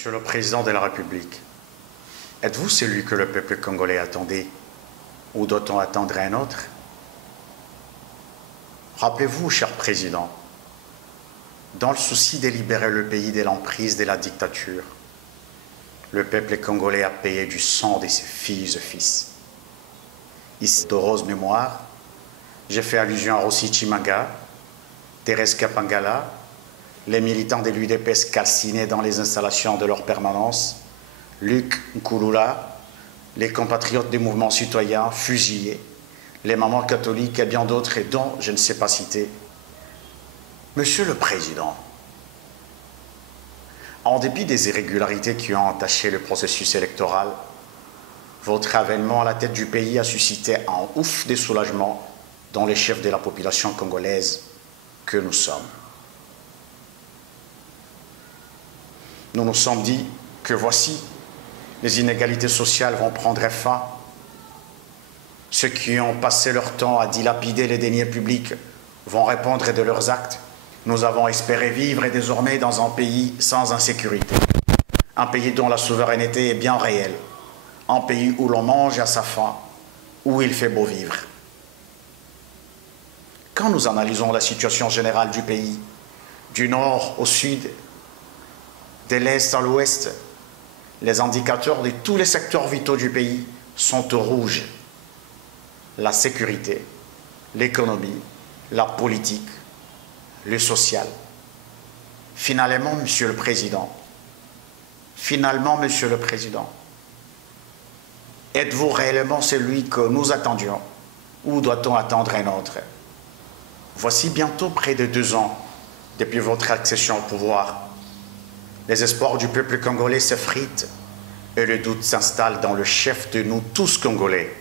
Monsieur le Président de la République, êtes-vous celui que le peuple congolais attendait ou doit-on attendre un autre? Rappelez-vous, cher Président, dans le souci de libérer le pays de l'emprise de la dictature, le peuple congolais a payé du sang de ses filles et fils. Ici, d'heureuse mémoire, j'ai fait allusion à Rossi Chimaga, Thérèse Kapangala, les militants de l'UDPS calcinés dans les installations de leur permanence, Luc Nkulula, les compatriotes des mouvements citoyens fusillés, les mamans catholiques et bien d'autres et dont je ne sais pas citer. Monsieur le Président, en dépit des irrégularités qui ont entaché le processus électoral, votre avènement à la tête du pays a suscité un ouf de soulagement dans les chefs de la population congolaise que nous sommes. Nous nous sommes dit que voici, les inégalités sociales vont prendre fin. Ceux qui ont passé leur temps à dilapider les deniers publics vont répondre de leurs actes. Nous avons espéré vivre désormais dans un pays sans insécurité, un pays dont la souveraineté est bien réelle, un pays où l'on mange à sa faim, où il fait beau vivre. Quand nous analysons la situation générale du pays, du nord au sud, de l'est à l'ouest, les indicateurs de tous les secteurs vitaux du pays sont au rouge. La sécurité, l'économie, la politique, le social. Finalement, Monsieur le Président, êtes-vous réellement celui que nous attendions ou doit-on attendre un autre? Voici bientôt près de 2 ans depuis votre accession au pouvoir. Les espoirs du peuple congolais s'effritent et le doute s'installe dans le chef de nous tous Congolais.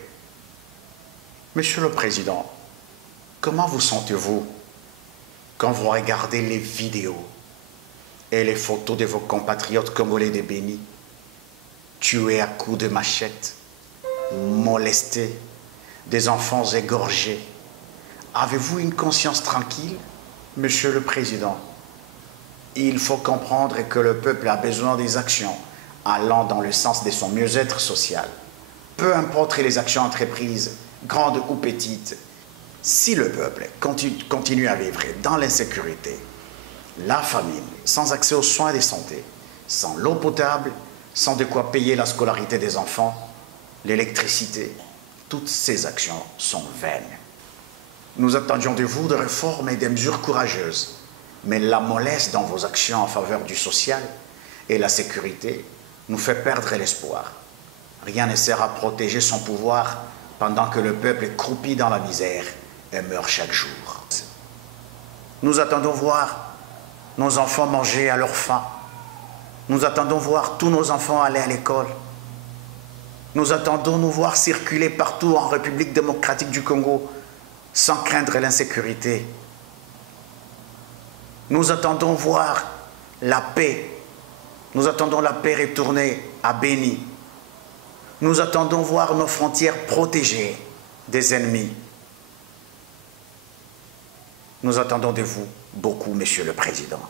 Monsieur le Président, comment vous sentez-vous quand vous regardez les vidéos et les photos de vos compatriotes congolais de Béni, tués à coups de machette, molestés, des enfants égorgés? Avez-vous une conscience tranquille, Monsieur le Président? Il faut comprendre que le peuple a besoin des actions allant dans le sens de son mieux-être social. Peu importe les actions entreprises, grandes ou petites, si le peuple continue à vivre dans l'insécurité, la famine, sans accès aux soins de santé, sans l'eau potable, sans de quoi payer la scolarité des enfants, l'électricité, toutes ces actions sont vaines. Nous attendions de vous des réformes et des mesures courageuses, mais la mollesse dans vos actions en faveur du social et la sécurité nous fait perdre l'espoir. Rien ne sert à protéger son pouvoir pendant que le peuple croupit dans la misère et meurt chaque jour. Nous attendons voir nos enfants manger à leur faim. Nous attendons voir tous nos enfants aller à l'école. Nous attendons nous voir circuler partout en République démocratique du Congo sans craindre l'insécurité. Nous attendons voir la paix. Nous attendons la paix retourner à Béni. Nous attendons voir nos frontières protégées des ennemis. Nous attendons de vous beaucoup, Monsieur le Président.